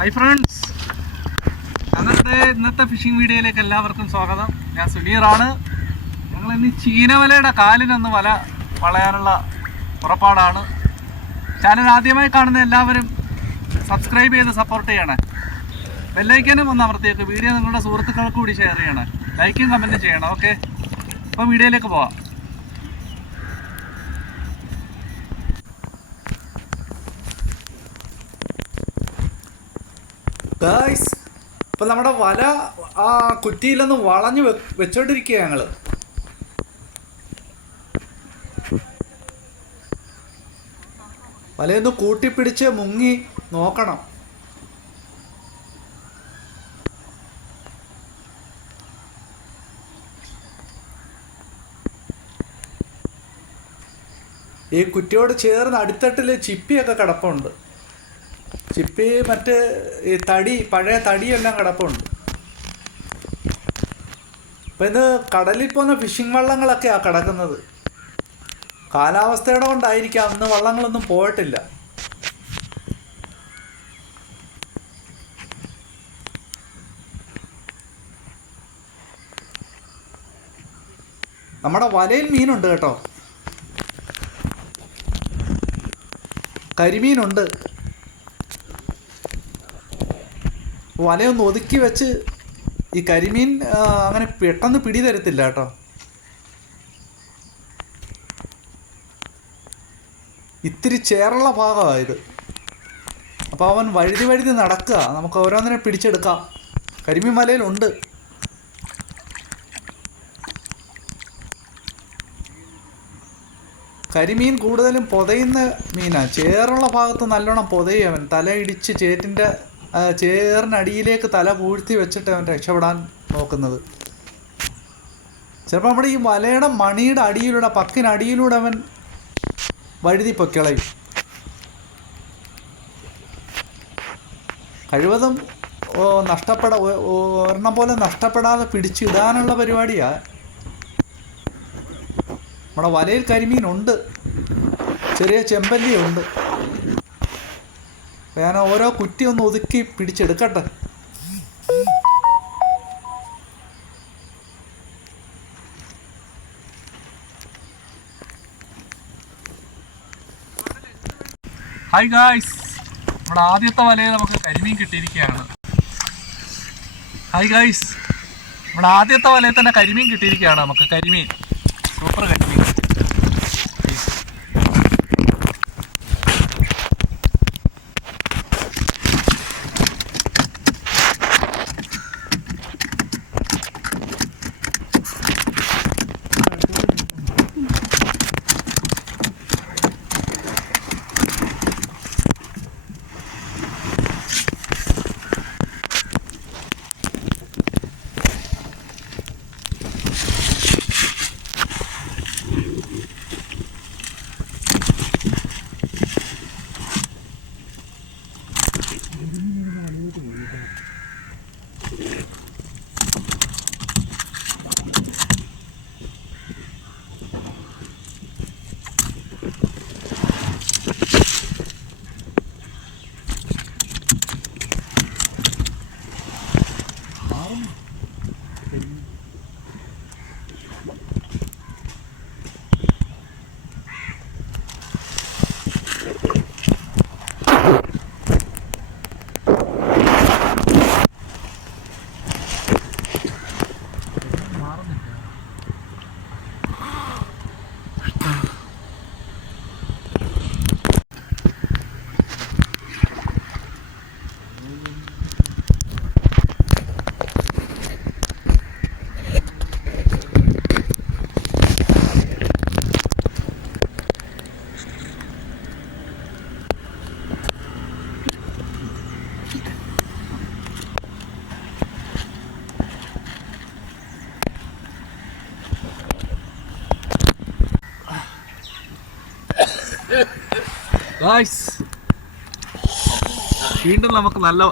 Hi friends ഞങ്ങളുടെ ഇന്നത്തെ phishing വീഡിയോയിലേക്ക് എല്ലാവർക്കും സ്വാഗതം. ഞാൻ സുനീറാണ് ഞങ്ങൾ ഇന്ന് ചീനവലയുടെ കാലിനൊന്ന് വല വളയാനുള്ള പുറപ്പാടാണ്. ചാനൽ ആദ്യമായി കാണുന്ന എല്ലാവരും സബ്സ്ക്രൈബ് ചെയ്ത് സപ്പോർട്ട് ചെയ്യണേ. ബെല്ലൈക്കനും ഒന്ന് അമർത്തിയേക്ക്. വീഡിയോ നിങ്ങളുടെ സുഹൃത്തുക്കൾക്ക് കൂടി ഷെയർ ചെയ്യണേ. ലൈക്കും കമന്റും ചെയ്യണം. ഓക്കെ അപ്പോൾ വീഡിയോയിലേക്ക് പോവാം. ഗായ്സ് ഇപ്പം നമ്മുടെ വല ആ കുറ്റിയിലൊന്ന് വളഞ്ഞു വെച്ചോണ്ടിരിക്കുക ഞങ്ങൾ വലയൊന്ന് കൂട്ടിപ്പിടിച്ച് മുങ്ങി നോക്കണം. ഈ കുറ്റിയോട് ചേർന്ന് അടിത്തട്ടിൽ ചിപ്പിയൊക്കെ കിടപ്പുണ്ട്. ചിപ്പി മറ്റ് ഈ തടി പഴയ തടിയെല്ലാം കിടപ്പുണ്ട്. അപ്പം ഇത് കടലിൽ പോകുന്ന ഫിഷിംഗ് വള്ളങ്ങളൊക്കെയാണ് കിടക്കുന്നത്. കാലാവസ്ഥയുടെ കൊണ്ടായിരിക്കാം അന്ന് വള്ളങ്ങളൊന്നും പോയിട്ടില്ല. നമ്മുടെ വലയിൽ മീനുണ്ട് കേട്ടോ. കരിമീനുണ്ട്. വലയൊന്ന് ഒതുക്കി വെച്ച് ഈ കരിമീൻ അങ്ങനെ പെട്ടെന്ന് പിടി തരത്തില്ല കേട്ടോ. ഇത്തിരി ചേറുള്ള ഭാഗമാണ് ഇത്. അപ്പോൾ അവൻ വഴുതി വഴുതി നടക്കുക. നമുക്ക് ഓരോന്നിനെ പിടിച്ചെടുക്കാം. കരിമീൻ വലയിലുണ്ട്. കരിമീൻ കൂടുതലും പൊതയുന്ന മീനാണ് ചേറുള്ള ഭാഗത്ത് നല്ലോണം പൊതയും അവൻ. തല ഇടിച്ച് ചേറ്റിന്റെ ചേറിനടിയിലേക്ക് തല പൂഴ്ത്തി വെച്ചിട്ട് അവൻ രക്ഷപ്പെടാൻ നോക്കുന്നത്. ചിലപ്പോൾ നമ്മുടെ ഈ വലയുടെ മണിയുടെ അടിയിലൂടെ പക്കിനടിയിലൂടെ അവൻ വഴുതി പൊക്കിളയും കഴിവതും നഷ്ടപ്പെട ഒരെണ്ണം പോലെ നഷ്ടപ്പെടാതെ പിടിച്ചിടാനുള്ള പരിപാടിയാണ് നമ്മുടെ വലയിൽ കരിമീനുണ്ട് ചെറിയ ചെമ്പല്ലിയുണ്ട്. ഞാൻ ഓരോ കുറ്റി ഒന്ന് ഒതുക്കി പിടിച്ചെടുക്കട്ടെ. ഹായ് ഗായ്സ് നമ്മുടെ ആദ്യത്തെ വലയിൽ നമുക്ക് കരിമീൻ കിട്ടിയിരിക്കുകയാണ്. ഹായ് ഗായ്സ് നമ്മുടെ ആദ്യത്തെ വലയിൽ തന്നെ കരിമീൻ കിട്ടിയിരിക്കുകയാണ് നമുക്ക്. കരിമീൻ. സൂപ്പർ കരിമീൻ. വീണ്ടും നമുക്ക് നല്ല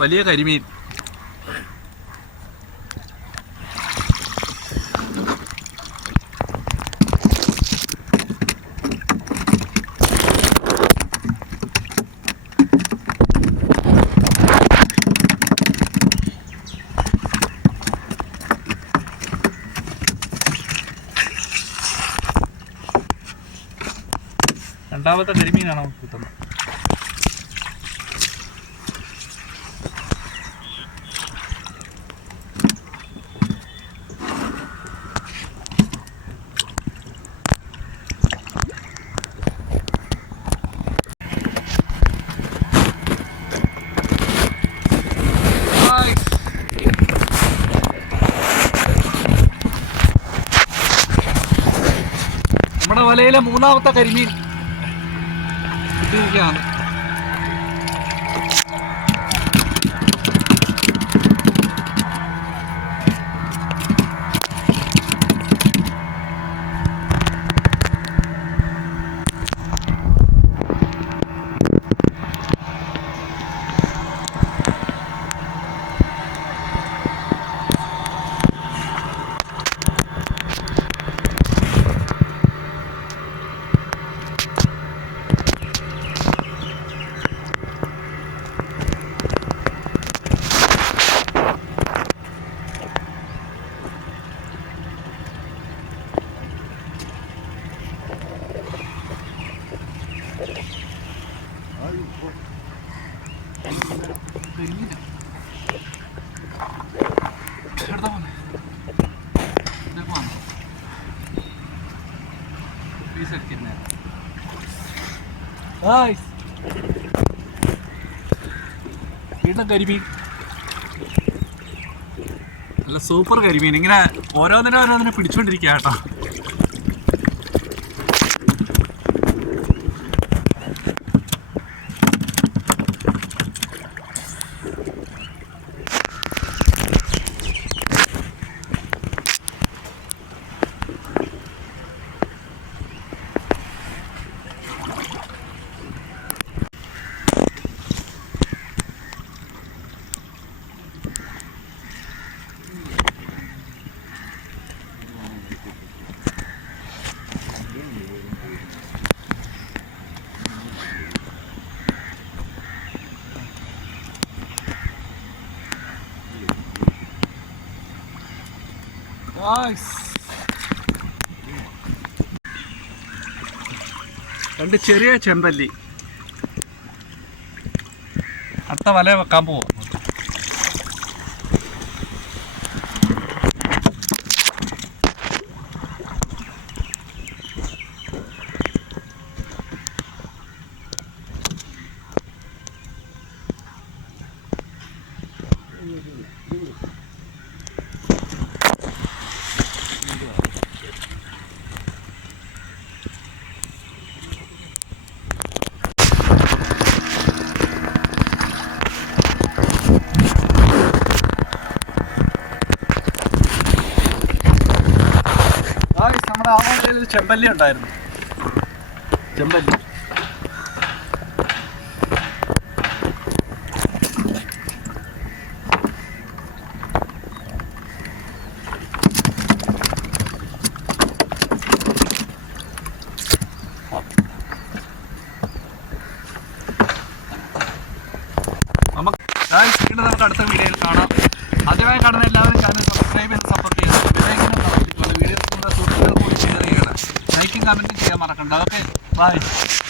വലിയ കരിമീൻ. രണ്ടാമത്തെ കരിമീനാണ് നമുക്ക് കിട്ടുന്നത്. മൂന്നാമത്തെ കരിമീൻ. കിട്ടിയിരിക്കുകയാണ് കരിമീനാ. വീണ്ടും കരിമീൻ. നല്ല സൂപ്പർ കരിമീൻ. ഇങ്ങനെ ഓരോന്നിനെ ഓരോന്നിനെ പിടിച്ചുകൊണ്ടിരിക്കുക കേട്ടോ. രണ്ട് ചെറിയ ചെമ്പല്ലി. അടുത്ത വല വെക്കാൻ പോവാം Guys, നമ്മുടെ ആ വലയിൽ ഒരു ചെമ്പല്ലി ഉണ്ടായിരുന്നു. ചെമ്പല്ലി. നമുക്ക് അടുത്ത വീഡിയോയിൽ കാണാം. ആദ്യമായി കാണുന്ന എല്ലാവരും ചാനൽ സബ്സ്ക്രൈബ് ചെയ്ത് സപ്പോർട്ട് ചെയ്യുക. വീഡിയോ സുഹൃത്തുക്കൾ കൂടി ഷെയർ ചെയ്യണം